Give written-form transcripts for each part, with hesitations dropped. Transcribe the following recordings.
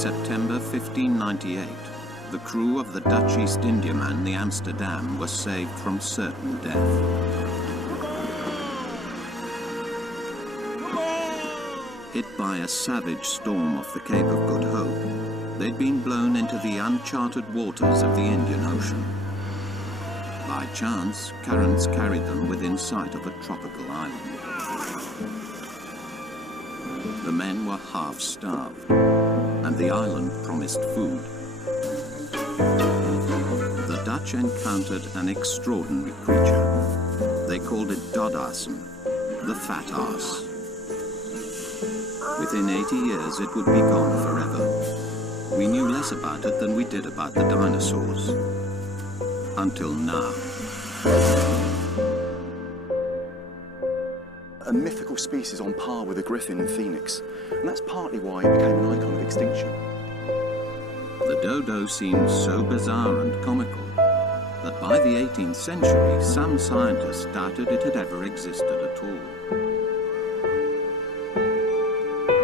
September 1598, the crew of the Dutch East Indiaman, the Amsterdam, was saved from certain death. Hit by a savage storm off the Cape of Good Hope, they'd been blown into the uncharted waters of the Indian Ocean. By chance, currents carried them within sight of a tropical island. The men were half-starved, and the island promised food. The Dutch encountered an extraordinary creature. They called it Doddassen, the fat ass. Within 80 years, it would be gone forever. We knew less about it than we did about the dinosaurs. Until now. A mythical species on par with the griffin and phoenix, and that's partly why it became an icon of extinction. The dodo seemed so bizarre and comical that by the 18th century, some scientists doubted it had ever existed at all.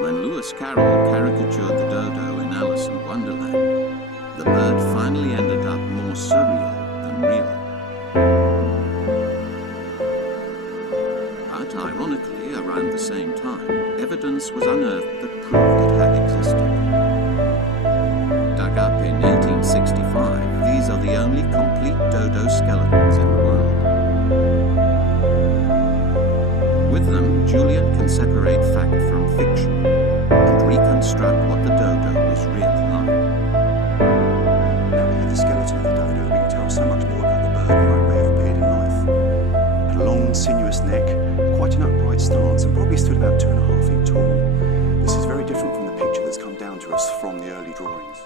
When Lewis Carroll caricatured the dodo in Alice in Wonderland, the bird finally ended up more surreal than real. But ironically, around the same time, evidence was unearthed that proved it had existed. Dug up in 1865, these are the only complete dodo skeletons in the world. With them, Julian can separate fact from fiction and reconstruct what the dodo was really like. Now we have the skeleton of the dodo, we can tell so much more about the bird than how it may have appeared in life. It had a long, sinuous neck, quite an upright stance, and probably stood about 2.5 feet tall. This is very different from the picture that's come down to us from the early drawings.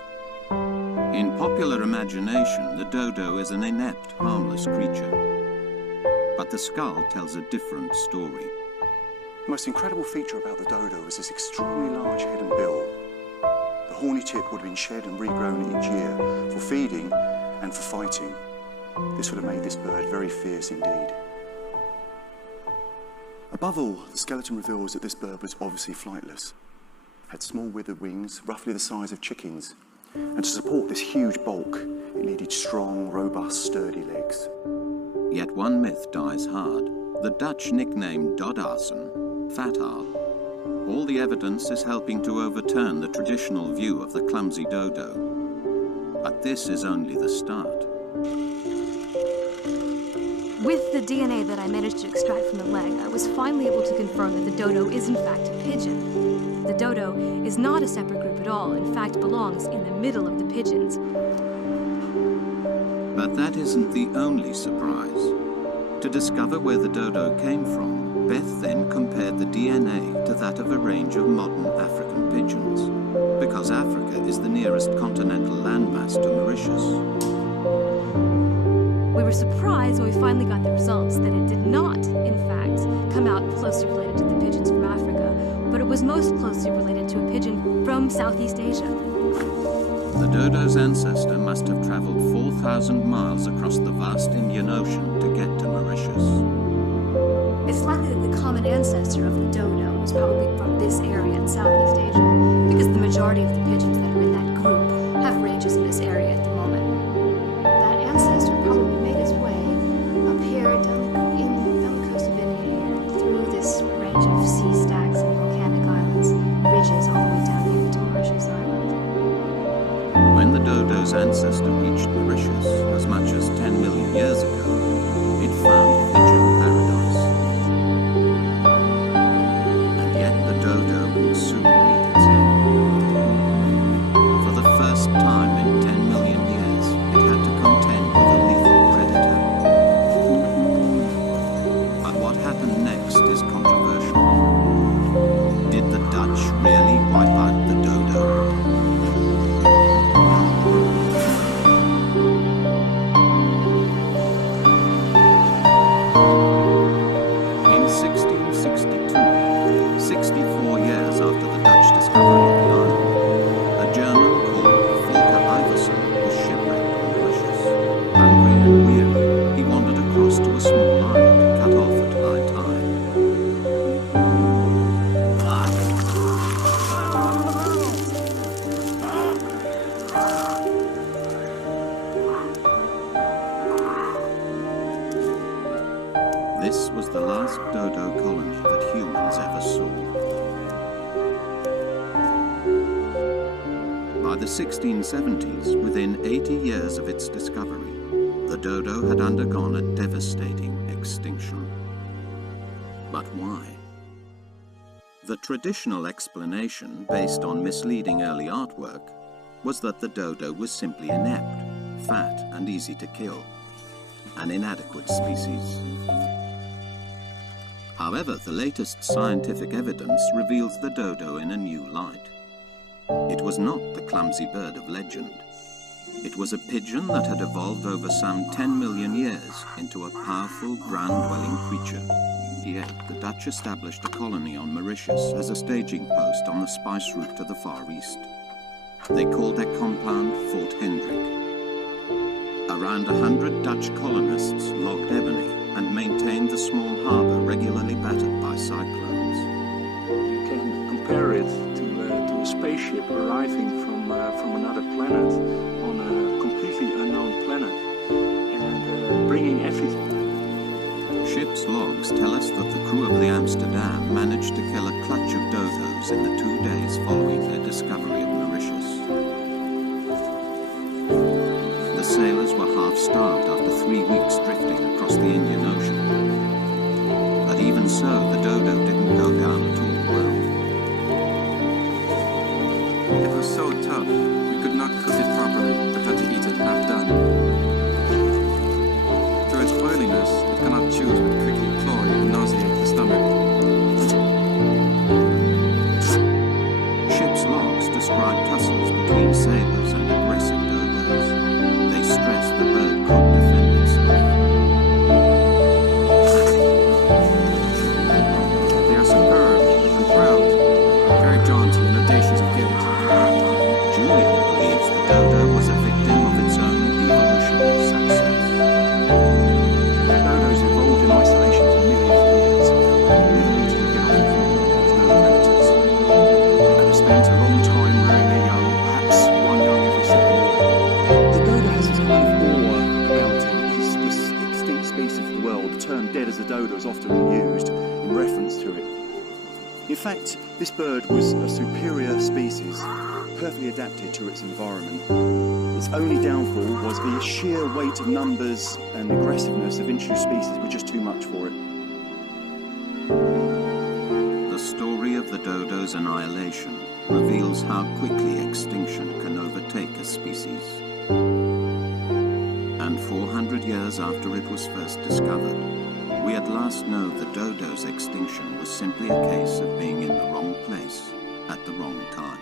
In popular imagination, the dodo is an inept, harmless creature. But the skull tells a different story. The most incredible feature about the dodo was this extraordinarily large head and bill. The horny tip would have been shed and regrown each year for feeding and for fighting. This would have made this bird very fierce indeed. Above all, the skeleton reveals that this bird was obviously flightless. It had small withered wings, roughly the size of chickens. And to support this huge bulk, it needed strong, robust, sturdy legs. Yet one myth dies hard. The Dutch nicknamed Doddassen, fat ass. All the evidence is helping to overturn the traditional view of the clumsy dodo. But this is only the start. With the DNA that I managed to extract from the leg, I was finally able to confirm that the dodo is in fact a pigeon. The dodo is not a separate group at all, in fact belongs in the middle of the pigeons. But that isn't the only surprise. To discover where the dodo came from, Beth then compared the DNA to that of a range of modern African pigeons, because Africa is the nearest continental landmass to Mauritius. We were surprised when we finally got the results that it did not, in fact, come out closely related to the pigeons from Africa, but it was most closely related to a pigeon from Southeast Asia. The dodo's ancestor must have traveled 4,000 miles across the vast Indian Ocean to get to Mauritius. It's likely that the common ancestor of the dodo was probably from this area in Southeast Asia, because the majority of the pigeons that are in that group have ranges in this area at the moment. That ancestor probably made his way up here down the coast of India here, through this range of sea stacks and volcanic islands, ridges all the way down here to Mauritius Island. When the dodo's ancestor reached Mauritius, as much as 10 million years ago, it found pigeon paradise. And yet the dodo would soon meet its end. For the first time in 10 million years, it had to contend with a lethal predator. But what happened next is controversial. Did the Dutch really wipe out the dodo? In 1662, 64 years after the Dutch discovery of the island, a German called Volker Iversen was shipwrecked on Mauritius. Hungry and weary, he wandered across to a small island cut off at high tide. dodo colony that humans ever saw. By the 1670s, within 80 years of its discovery, the dodo had undergone a devastating extinction. But why? The traditional explanation, based on misleading early artwork, was that the dodo was simply inept, fat and easy to kill, an inadequate species. However, the latest scientific evidence reveals the dodo in a new light. It was not the clumsy bird of legend. It was a pigeon that had evolved over some 10 million years into a powerful, ground-dwelling creature. In 1888, the Dutch established a colony on Mauritius as a staging post on the spice route to the Far East. They called their compound Fort Hendrik. Around 100 Dutch colonists logged ebony and maintained the small harbour regularly battered by cyclones. You can compare it to a spaceship arriving from another planet on a completely unknown planet and bringing everything. Ship's logs tell us that the crew of the Amsterdam managed to kill a clutch of dodos in the 2 days following their discovery of Mauritius. The sailors were half-starved after 3 weeks drifting across the Indian Ocean. But even so, the dodo didn't go down at all well. It was so tough, we could not cook it properly, but had to eat it half done. Through its oiliness, it cannot chew but quickly cloy and nauseate the stomach. Ship's logs describe tussles between sailors and aggressive dodos. They stress the bird could defend itself. They are superb and proud, very jaunty and audacious of gait. Julian believes the dodo was a victim of its own evolutionary success. Dodos evolved in isolation for millions of years. They never needed to get off the farm with no predators. They could have spent a long time rearing their young, perhaps one young every second year. The dodo has this kind of awe about it. It's the extinct species of the world. The term dead as a dodo is often used in reference to it. In fact, this bird was a superior species, perfectly adapted to its environment. Its only downfall was the sheer weight of numbers and aggressiveness of introduced species were just too much for it. The story of the dodo's annihilation reveals how quickly extinction can overtake a species. And 400 years after it was first discovered, we at last know the dodo's extinction was simply a case of being in the wrong place at the wrong time.